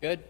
Good?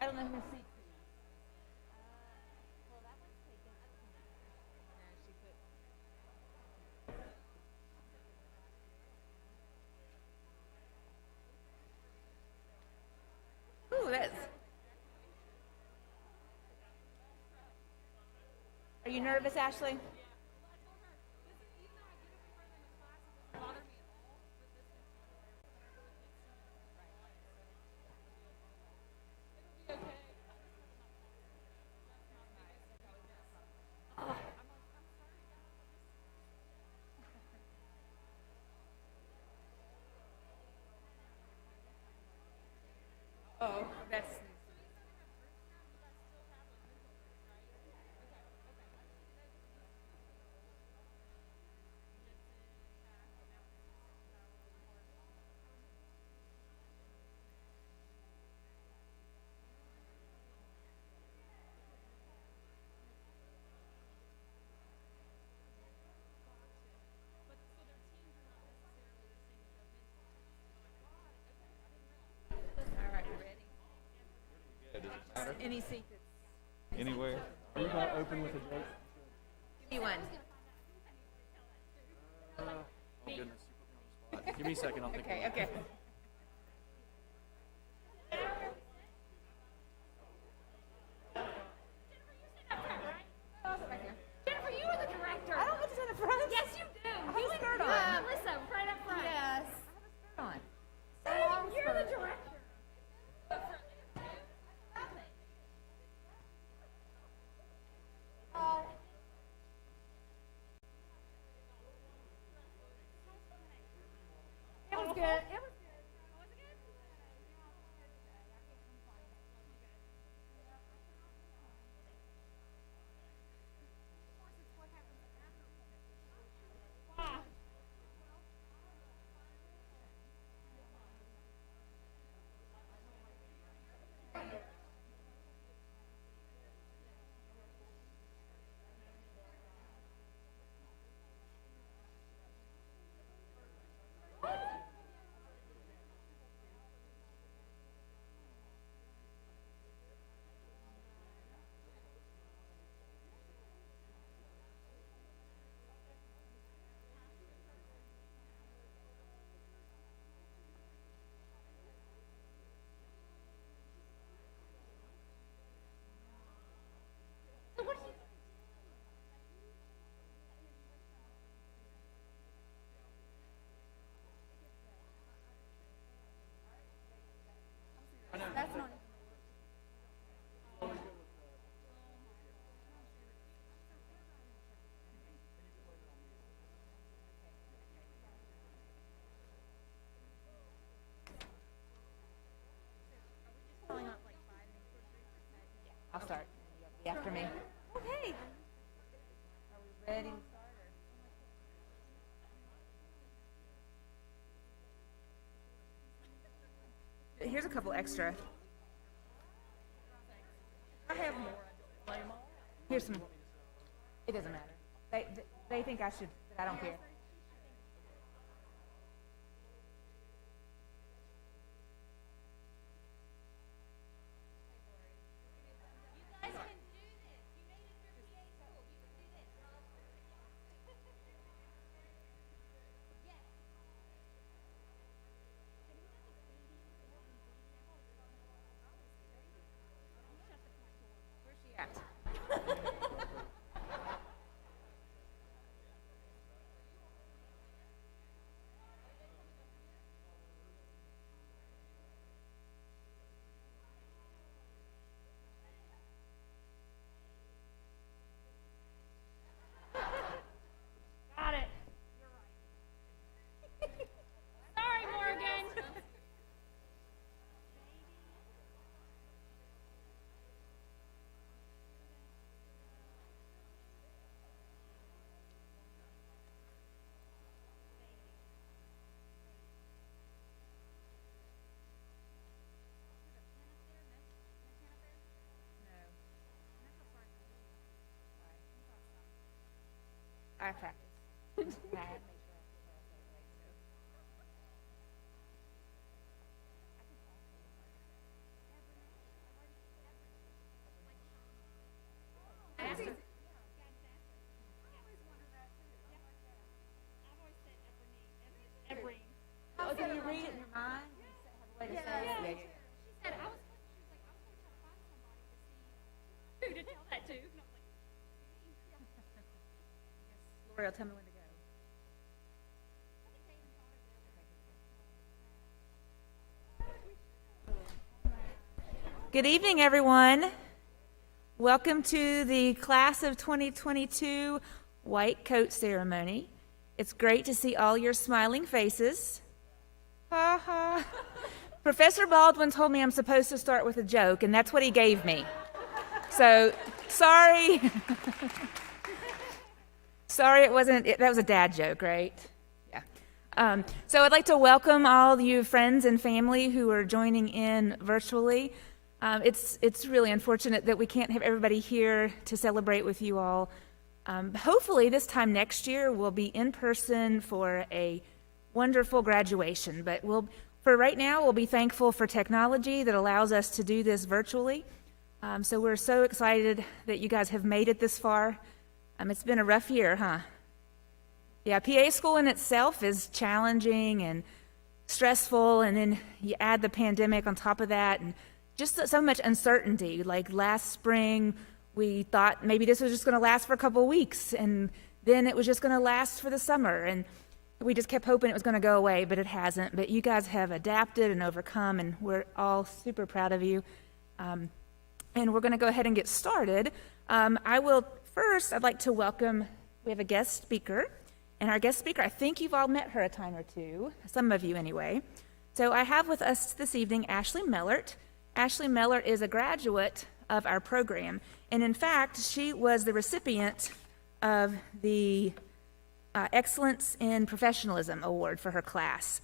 I don't know whose seat. Ooh, that's. Are you nervous, Ashley? Oh, that's. All right, you ready? Yeah, does it matter? Any seat Anywhere? Are you gonna open with a joke? give me one. Oh goodness, you put me on the spot. Give me a second, I'll think. Okay, about it. okay. Jennifer, you are the director. I don't get to sit in front. Yes, you do. I have a skirt on. Listen, right up front. Yes. I have a skirt on. You're the director. It was good. It was good. Was it good? So what do you That's not. I'll start. You'll be after me. Okay. Are we ready to start? Here's a couple extra. I have more. Here's some. It doesn't matter. They think I should, but I don't care. got it? Sorry, Morgan. I practice. I have to make sure I say it right, so. to tell that too. And I was like, Lori will tell me when to go. Good evening, everyone. Welcome to the Class of 2022 White Coat Ceremony. It's great to see all your smiling faces. Ha ha. Professor Baldwin told me I'm supposed to start with a joke, and that's what he gave me. So, sorry. Sorry it wasn't, that was a dad joke, right? Yeah. So I'd like to welcome all you friends and family who are joining in virtually. It's really unfortunate that we can't have everybody here to celebrate with you all. Hopefully this time next year we'll be in person for a wonderful graduation, but for right now we'll be thankful for technology that allows us to do this virtually. So we're so excited that you guys have made it this far. It's been a rough year, huh? Yeah, PA school in itself is challenging and stressful, and then you add the pandemic on top of that, and just so much uncertainty. Like last spring, we thought maybe this was just going to last for a couple of weeks, and then it was just going to last for the summer, and we just kept hoping it was going to go away, but it hasn't. But you guys have adapted and overcome, and we're all super proud of you. And we're going to go ahead and get started. I'd like to welcome, we have a guest speaker, and our guest speaker, I think you've all met her a time or two, some of you anyway. So I have with us this evening Ashley Mellert. Ashley Mellert is a graduate of our program, and in fact, she was the recipient of the Excellence in Professionalism Award for her class.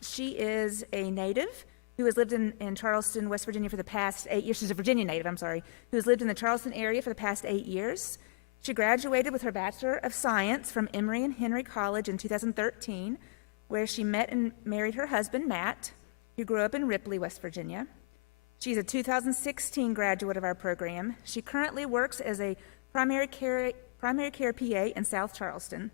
She is a native who has lived in Charleston, West Virginia for the past 8 years. She's a Virginia native, who has lived in the Charleston area for the past 8 years. She graduated with her Bachelor of Science from Emory and Henry College in 2013, where she met and married her husband, Matt, who grew up in Ripley, West Virginia. She's a 2016 graduate of our program. She currently works as a primary care PA in South Charleston.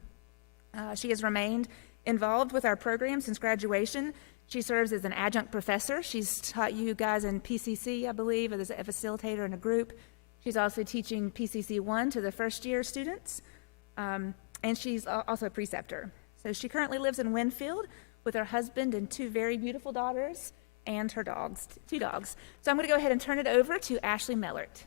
She has remained involved with our program since graduation. She serves as an adjunct professor. She's taught you guys in PCC, I believe, as a facilitator in a group. She's also teaching PCC 1 to the first-year students, and she's also a preceptor. So she currently lives in Winfield with her husband and 2 very beautiful daughters and her dogs, 2 dogs. So I'm going to go ahead and turn it over to Ashley Mellert.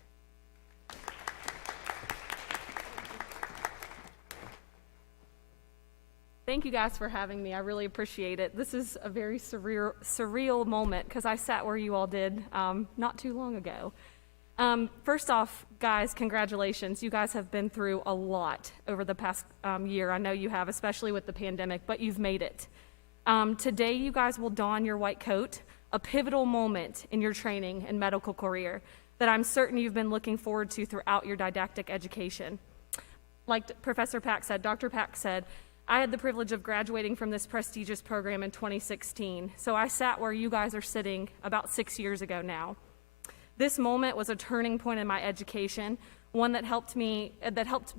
Thank you guys for having me. I really appreciate it. This is a very surreal moment because I sat where you all did not too long ago. First off, guys, congratulations. You guys have been through a lot over the past year. I know you have, especially with the pandemic, but you've made it. Today, you guys will don your white coat, a pivotal moment in your training and medical career that I'm certain you've been looking forward to throughout your didactic education. Like Professor Pack said, Dr. Pack said, I had the privilege of graduating from this prestigious program in 2016, so I sat where you guys are sitting about 6 years ago now. This moment was a turning point in my education, one that helped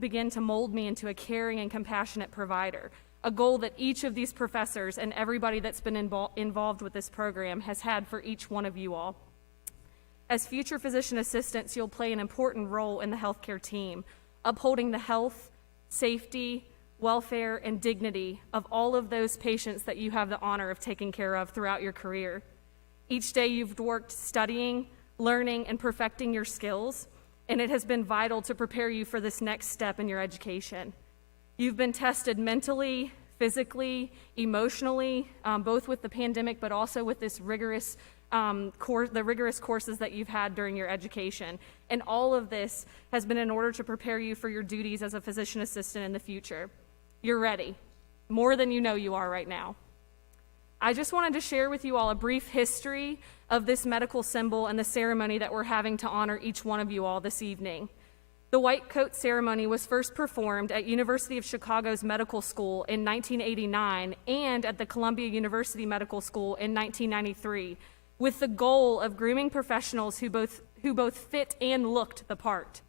begin to mold me into a caring and compassionate provider, a goal that each of these professors and everybody that's been involved with this program has had for each one of you all. As future physician assistants, you'll play an important role in the healthcare team, upholding the health, safety, welfare, and dignity of all of those patients that you have the honor of taking care of throughout your career. Each day you've worked studying, learning, and perfecting your skills, and it has been vital to prepare you for this next step in your education. You've been tested mentally, physically, emotionally, both with the pandemic, but also with this rigorous rigorous courses that you've had during your education. And all of this has been in order to prepare you for your duties as a physician assistant in the future. You're ready, more than you know you are right now. I just wanted to share with you all a brief history of this medical symbol and the ceremony that we're having to honor each one of you all this evening. The white coat ceremony was first performed at University of Chicago's Medical School in 1989 and at the Columbia University Medical School in 1993, with the goal of grooming professionals who both fit and looked the part.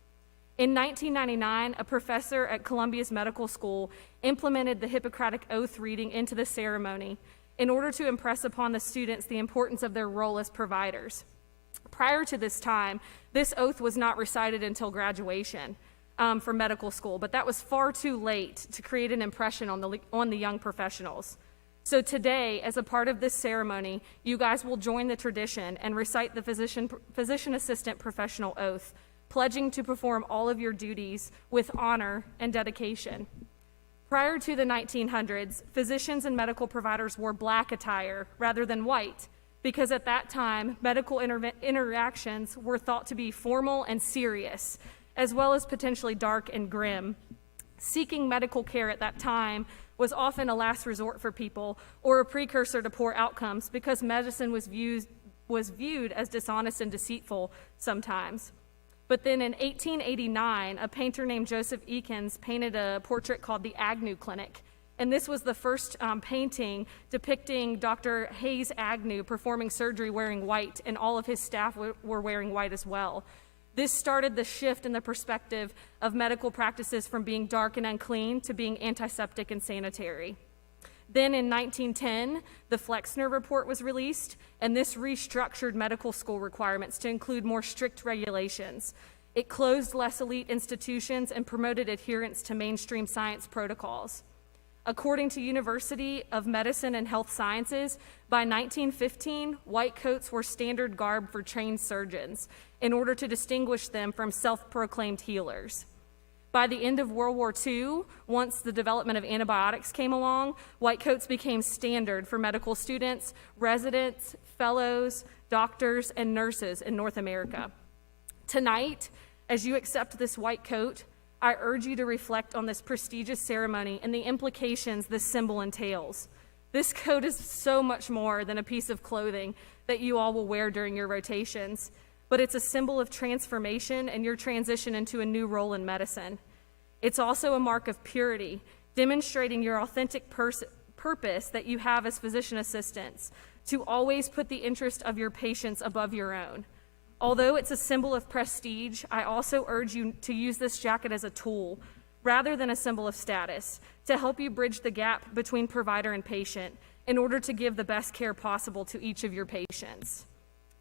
In 1999, a professor at Columbia's Medical School implemented the Hippocratic Oath reading into the ceremony in order to impress upon the students the importance of their role as providers. Prior to this time, this oath was not recited until graduation from medical school, but that was far too late to create an impression on the young professionals. So today, as a part of this ceremony, you guys will join the tradition and recite the physician assistant professional oath, pledging to perform all of your duties with honor and dedication. Prior to the 1900s, physicians and medical providers wore black attire rather than white, because at that time, medical interactions were thought to be formal and serious, as well as potentially dark and grim. Seeking medical care at that time was often a last resort for people or a precursor to poor outcomes because medicine was viewed as dishonest and deceitful sometimes. But then in 1889, a painter named Joseph Eakins painted a portrait called the Agnew Clinic. And this was the first painting depicting Dr. Hayes Agnew performing surgery wearing white, and all of his staff were wearing white as well. This started the shift in the perspective of medical practices from being dark and unclean to being antiseptic and sanitary. Then in 1910, the Flexner Report was released, and this restructured medical school requirements to include more strict regulations. It closed less elite institutions and promoted adherence to mainstream science protocols. According to University of Medicine and Health Sciences, by 1915, white coats were standard garb for trained surgeons in order to distinguish them from self-proclaimed healers. By the end of World War II, once the development of antibiotics came along, white coats became standard for medical students, residents, fellows, doctors, and nurses in North America. Tonight, as you accept this white coat, I urge you to reflect on this prestigious ceremony and the implications this symbol entails. This coat is so much more than a piece of clothing that you all will wear during your rotations, but it's a symbol of transformation and your transition into a new role in medicine. It's also a mark of purity, demonstrating your authentic purpose that you have as physician assistants, to always put the interest of your patients above your own. Although it's a symbol of prestige, I also urge you to use this jacket as a tool, rather than a symbol of status, to help you bridge the gap between provider and patient in order to give the best care possible to each of your patients.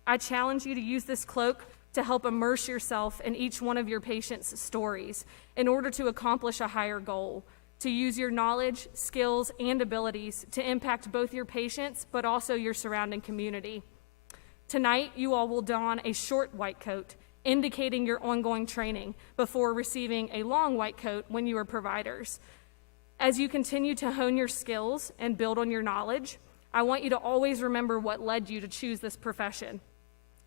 I challenge you to use this cloak to help immerse yourself in each one of your patients' stories in order to accomplish a higher goal, to use your knowledge, skills, and abilities to impact both your patients but also your surrounding community. Tonight, you all will don a short white coat, indicating your ongoing training before receiving a long white coat when you are providers. As you continue to hone your skills and build on your knowledge, I want you to always remember what led you to choose this profession.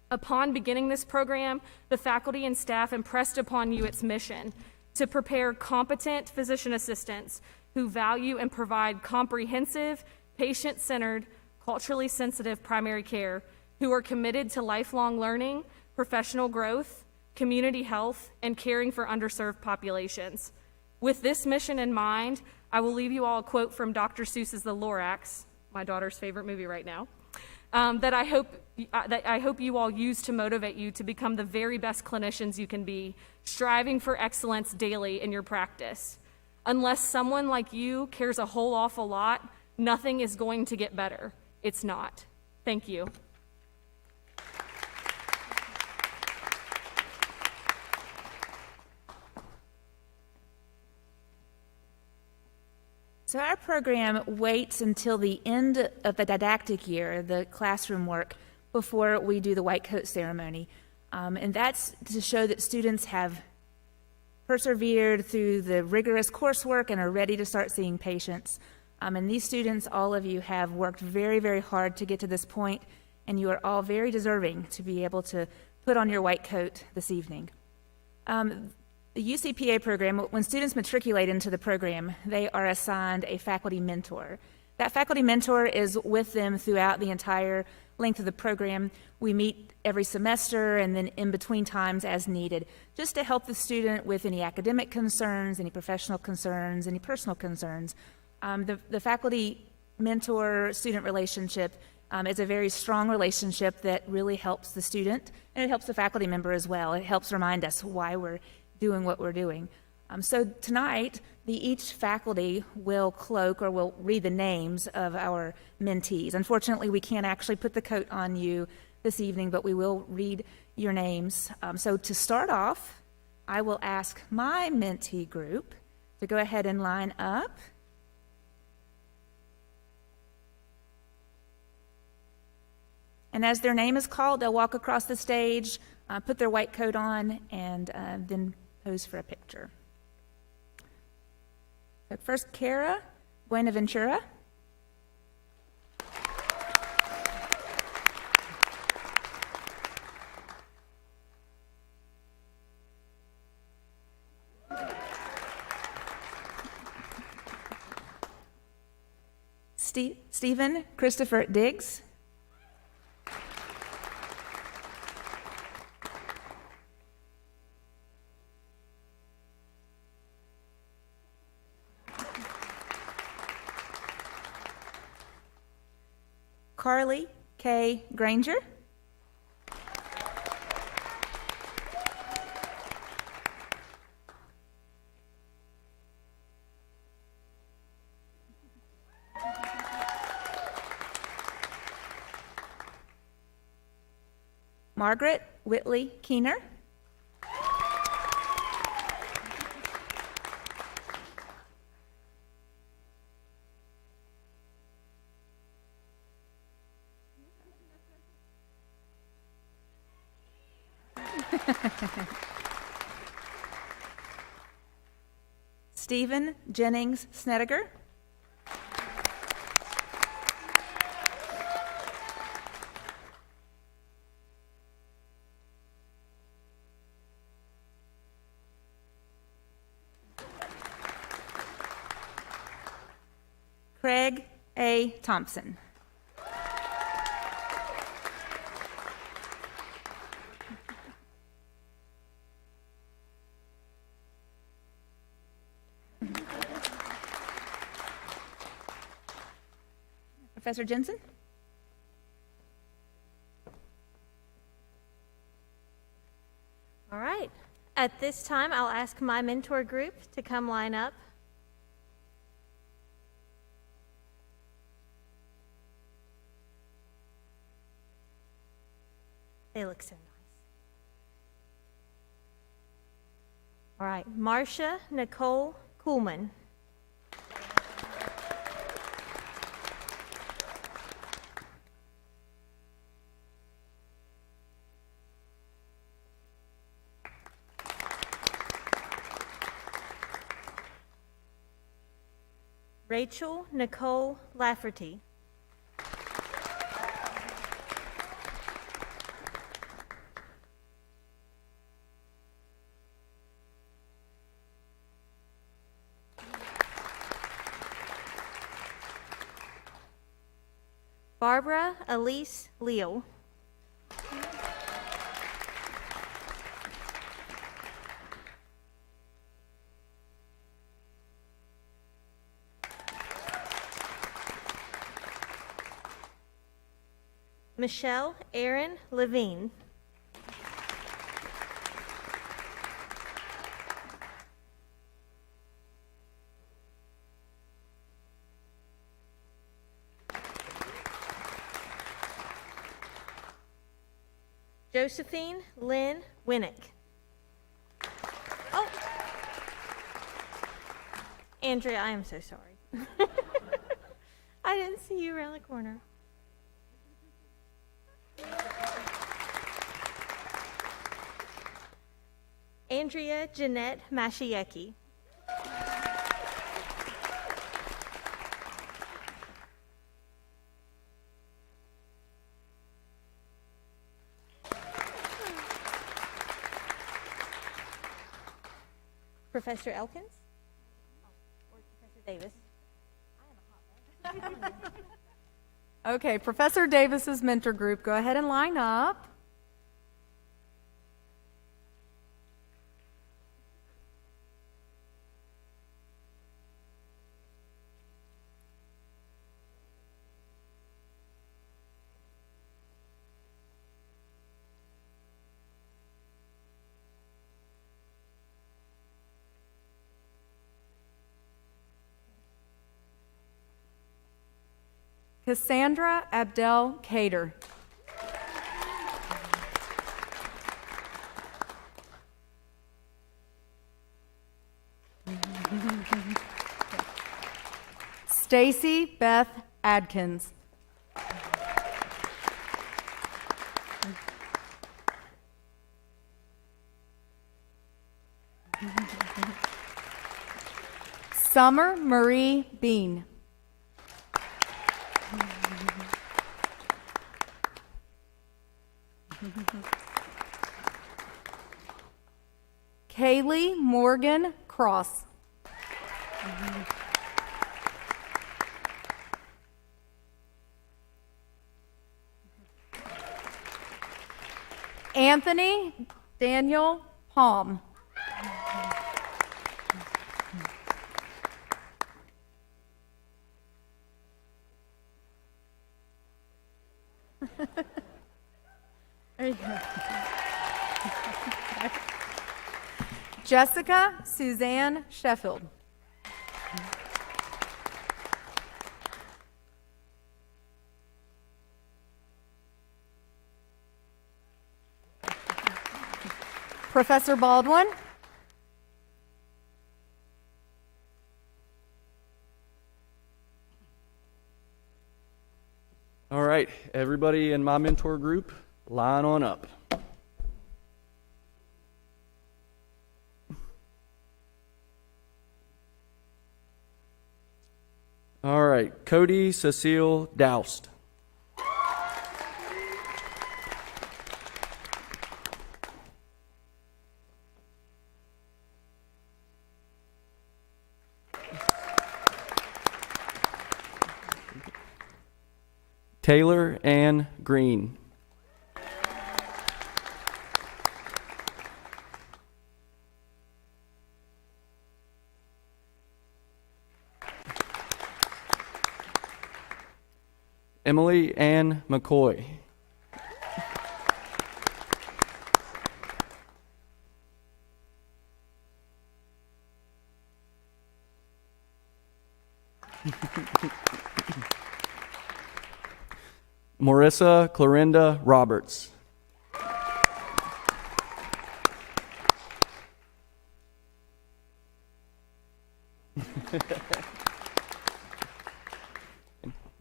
Upon beginning this program, the faculty and staff impressed upon you its mission to prepare competent physician assistants who value and provide comprehensive, patient-centered, culturally sensitive primary care, who are committed to lifelong learning, professional growth, community health, and caring for underserved populations. With this mission in mind, I will leave you all a quote from Dr. Seuss's The Lorax, my daughter's favorite movie right now, that I hope you all use to motivate you to become the very best clinicians you can be, striving for excellence daily in your practice. Unless someone like you cares a whole awful lot, nothing is going to get better. It's not. Thank you. So our program waits until the end of the didactic year, the classroom work, before we do the white coat ceremony. And that's to show that students have persevered through the rigorous coursework and are ready to start seeing patients. And these students, all of you, have worked very, very hard to get to this point, and you are all very deserving to be able to put on your white coat this evening. The UCPA program, when students matriculate into the program, they are assigned a faculty mentor. That faculty mentor is with them throughout the entire length of the program. We meet every semester and then in between times as needed, just to help the student with any academic concerns, any professional concerns, any personal concerns. The faculty mentor-student relationship is a very strong relationship that really helps the student, and it helps the faculty member as well. It helps remind us why we're doing what we're doing. So tonight, each faculty will cloak or will read the names of our mentees. Unfortunately, we can't actually put the coat on you this evening, but we will read your names. So to start off, I will ask my mentee group to go ahead and line up. And as their name is called, they'll walk across the stage, put their white coat on, and then pose for a picture. So first, Cara Buenaventura. Stephen Christopher Diggs. Carly K. Granger. Margaret Whitley Keener. Stephen Jennings Snedeker. Craig A. Thompson. Professor Jensen? All right. At this time, I'll ask my mentor group to come line up. They look so nice. All right. Marcia Nicole Kuhlman. Rachel Nicole Lafferty. Barbara Elise Leal. Michelle Erin Levine. Josephine Lynn Winnick. Oh, Andrea, I am so sorry. I didn't see you around the corner. Andrea Jeanette Mashiecki. Professor Elkins? Or Professor Davis? Okay, Professor Davis's mentor group, go ahead and line up. Cassandra Abdel Cater. Stacy Beth Adkins. Summer Marie Bean. Kaylee Morgan Cross. Anthony Daniel Palm. There you go. Jessica Suzanne Sheffield. Professor Baldwin. All right, everybody in my mentor group, line on up. All right, Cody Cecile Doust. Taylor Ann Green. Emily Ann McCoy. Marissa Clorinda Roberts.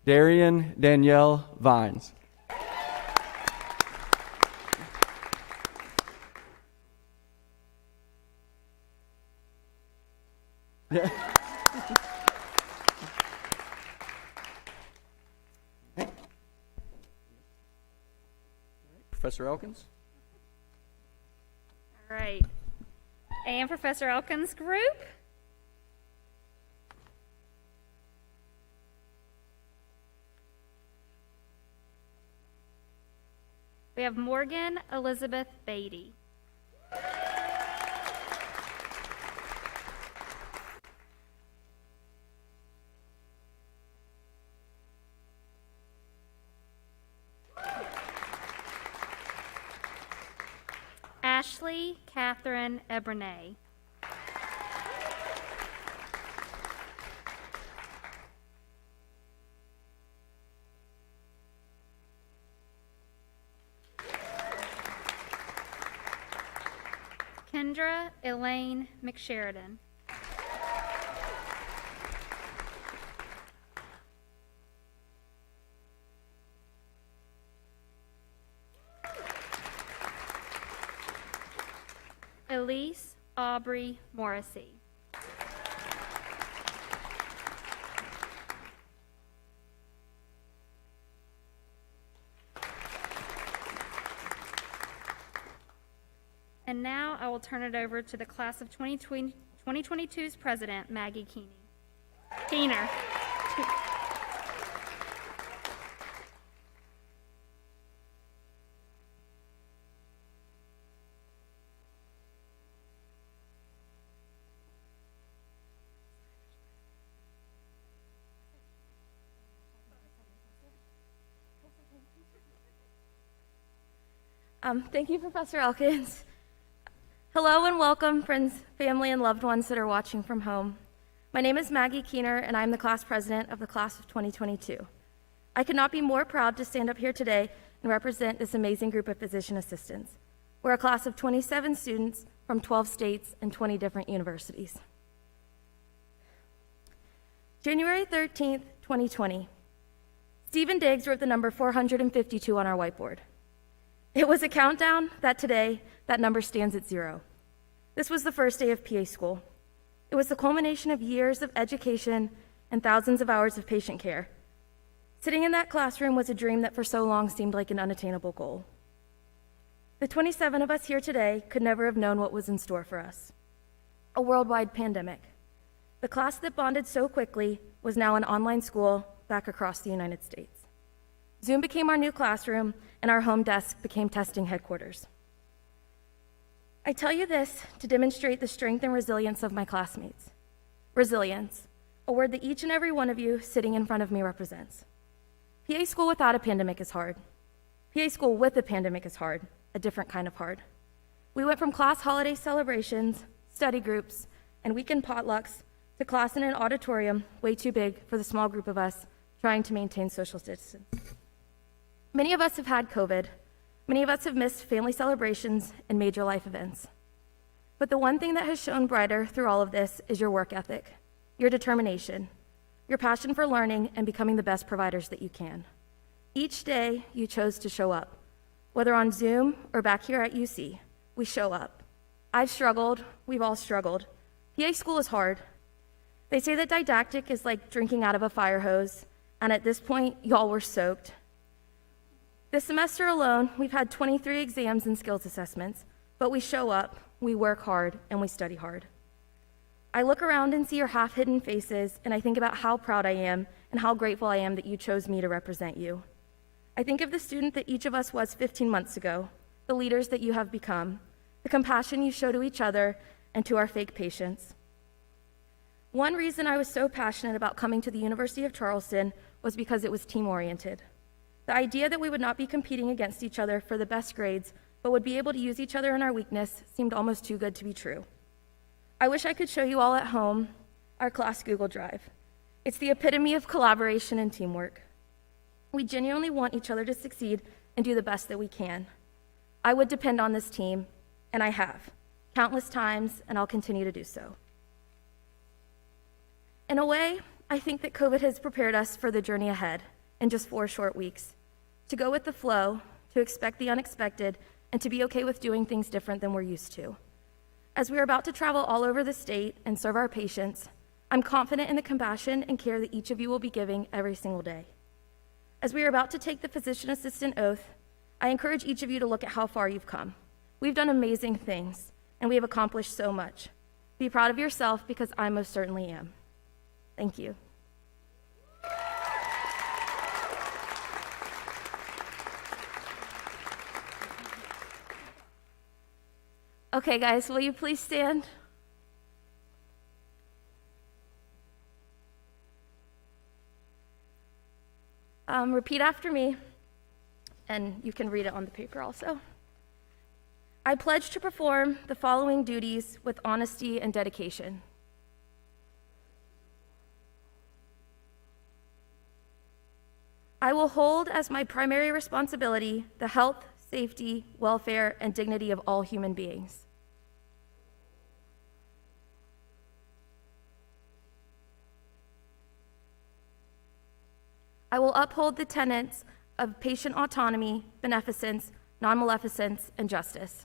Darian Danielle Vines. Professor Elkins. All right. And Professor Elkins' group. We have Morgan Elizabeth Beatty. Ashley Catherine Ebrenay. Kendra Elaine McSheridan. Elise Aubrey Morrissey. And now I will turn it over to the class of 2022's president, Maggie Keener. Thank you, Professor Elkins. Hello and welcome, friends, family, and loved ones that are watching from home. My name is Maggie Keener, and I'm the class president of the class of 2022. I could not be more proud to stand up here today and represent this amazing group of physician assistants. We're a class of 27 students from 12 states and 20 different universities. January 13th, 2020. Stephen Diggs wrote the number 452 on our whiteboard. It was a countdown that today, that number stands at 0. This was the first day of PA school. It was the culmination of years of education and thousands of hours of patient care. Sitting in that classroom was a dream that for so long seemed like an unattainable goal. The 27 of us here today could never have known what was in store for us. A worldwide pandemic. The class that bonded so quickly was now an online school back across the United States. Zoom became our new classroom, and our home desk became testing headquarters. I tell you this to demonstrate the strength and resilience of my classmates. Resilience, a word that each and every one of you sitting in front of me represents. PA school without a pandemic is hard. PA school with a pandemic is hard, a different kind of hard. We went from class holiday celebrations, study groups, and weekend potlucks to class in an auditorium way too big for the small group of us trying to maintain social distance. Many of us have had COVID. Many of us have missed family celebrations and major life events. But the one thing that has shone brighter through all of this is your work ethic, your determination, your passion for learning and becoming the best providers that you can. Each day, you chose to show up. Whether on Zoom or back here at UC, we show up. I've struggled. We've all struggled. PA school is hard. They say that didactic is like drinking out of a fire hose, and at this point, y'all were soaked. This semester alone, we've had 23 exams and skills assessments, but we show up, we work hard, and we study hard. I look around and see your half-hidden faces, and I think about how proud I am and how grateful I am that you chose me to represent you. I think of the student that each of us was 15 months ago, the leaders that you have become, the compassion you show to each other and to our fake patients. One reason I was so passionate about coming to the University of Charleston was because it was team-oriented. The idea that we would not be competing against each other for the best grades, but would be able to use each other in our weakness seemed almost too good to be true. I wish I could show you all at home our class Google Drive. It's the epitome of collaboration and teamwork. We genuinely want each other to succeed and do the best that we can. I would depend on this team, and I have, countless times, and I'll continue to do so. In a way, I think that COVID has prepared us for the journey ahead in just 4 short weeks, to go with the flow, to expect the unexpected, and to be okay with doing things different than we're used to. As we are about to travel all over the state and serve our patients, I'm confident in the compassion and care that each of you will be giving every single day. As we are about to take the physician assistant oath, I encourage each of you to look at how far you've come. We've done amazing things, and we have accomplished so much. Be proud of yourself, because I most certainly am. Thank you. Okay, guys, will you please stand? Repeat after me, and you can read it on the paper also. I pledge to perform the following duties with honesty and dedication. I will hold as my primary responsibility the health, safety, welfare, and dignity of all human beings. I will uphold the tenets of patient autonomy, beneficence, non-maleficence, and justice.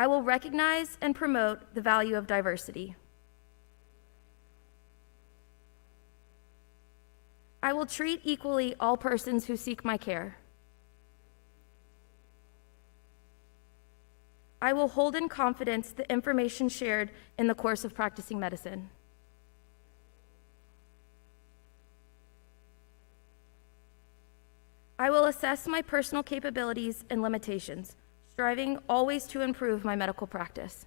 I will recognize and promote the value of diversity. I will treat equally all persons who seek my care. I will hold in confidence the information shared in the course of practicing medicine. I will assess my personal capabilities and limitations, striving always to improve my medical practice.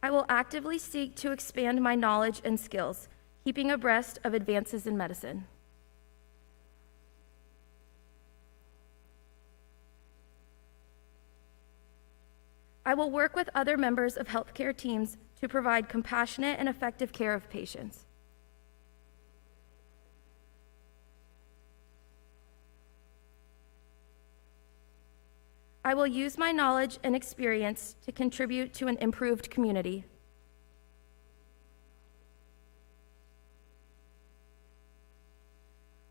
I will actively seek to expand my knowledge and skills, keeping abreast of advances in medicine. I will work with other members of healthcare teams to provide compassionate and effective care of patients. I will use my knowledge and experience to contribute to an improved community.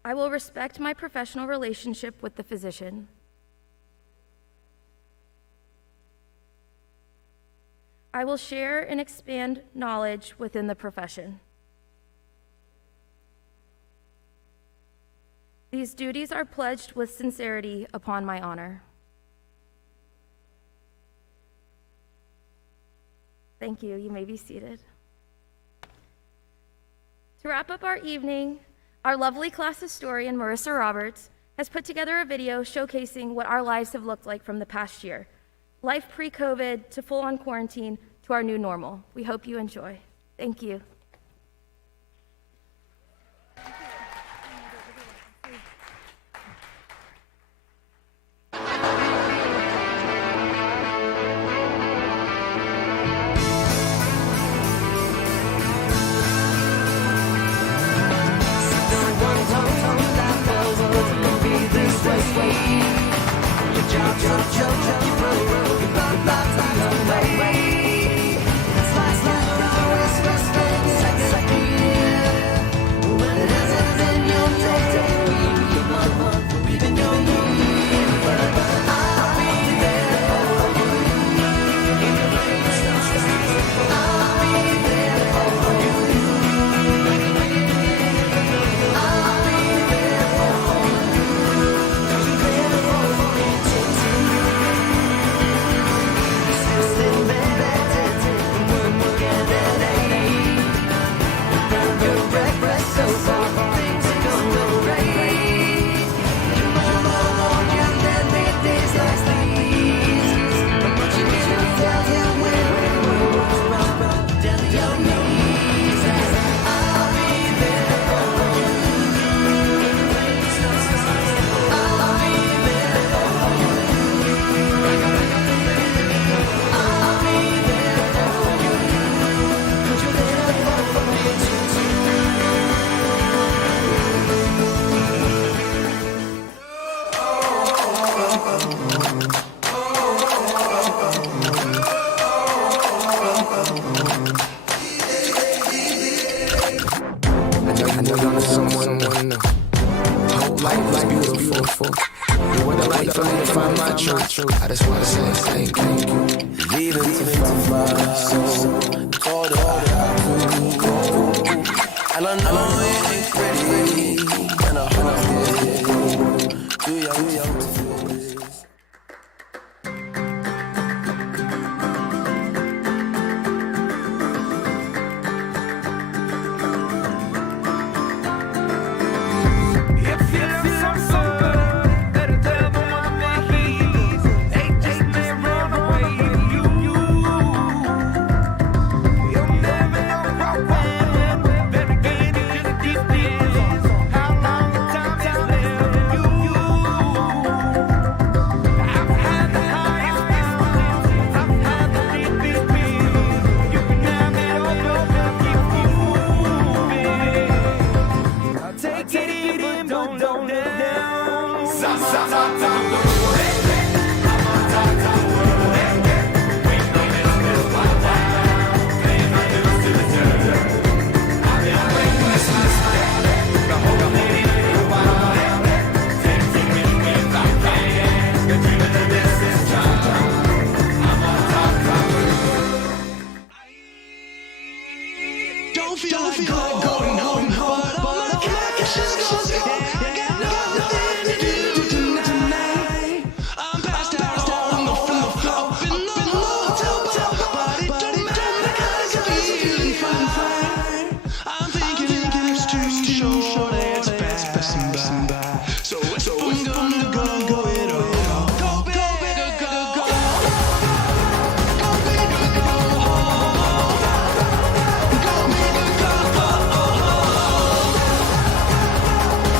I will respect my professional relationship with the physician. I will share and expand knowledge within the profession. These duties are pledged with sincerity upon my honor. Thank you. You may be seated. To wrap up our evening, our lovely class historian, Marissa Roberts, has put together a video showcasing what our lives have looked like from the past year. Life pre-COVID to full-on quarantine to our new normal. We hope you enjoy. Thank you. I just wanna say thank you. Leaving tomorrow, told her I could go. And I know it ain't pretty, and I hope it too young to feel this.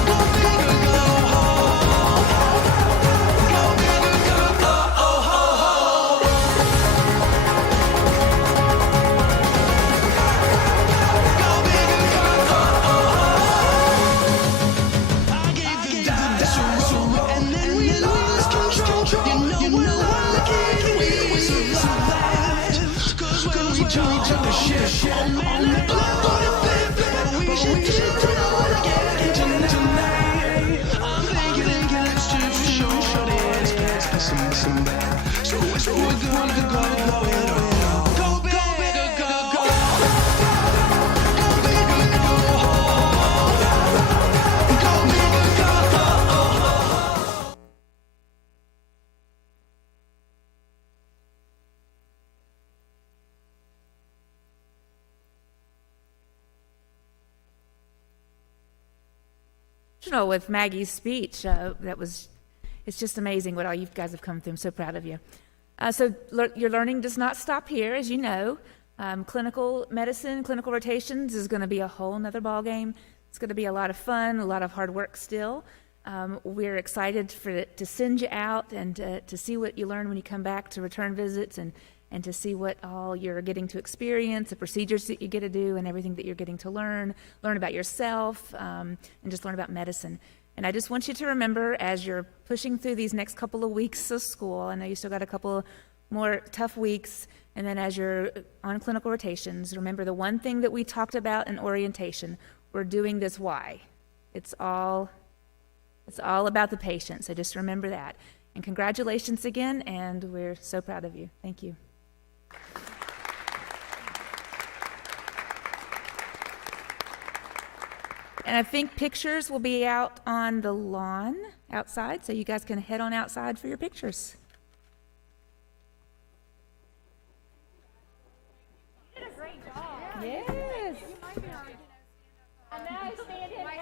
Go With Maggie's speech, it's just amazing what all you guys have come through. I'm so proud of you. Your learning does not stop here, as you know. Clinical medicine, clinical rotations is going to be a whole nother ballgame. It's going to be a lot of fun, a lot of hard work still. We're excited to send you out and to see what you learn when you come back to return visits and to see what all you're getting to experience, the procedures that you get to do, and everything that you're getting to learn about yourself, and just learn about medicine. And I just want you to remember, as you're pushing through these next couple of weeks of school, I know you still got a couple more tough weeks, and then as you're on clinical rotations, remember the one thing that we talked about in orientation: we're doing this why. It's all about the patient, so just remember that. And congratulations again, and we're so proud of you. Thank you. And I think pictures will be out on the lawn outside, so you guys can head on outside for your pictures. You did a great job. Yes. I know, stand in.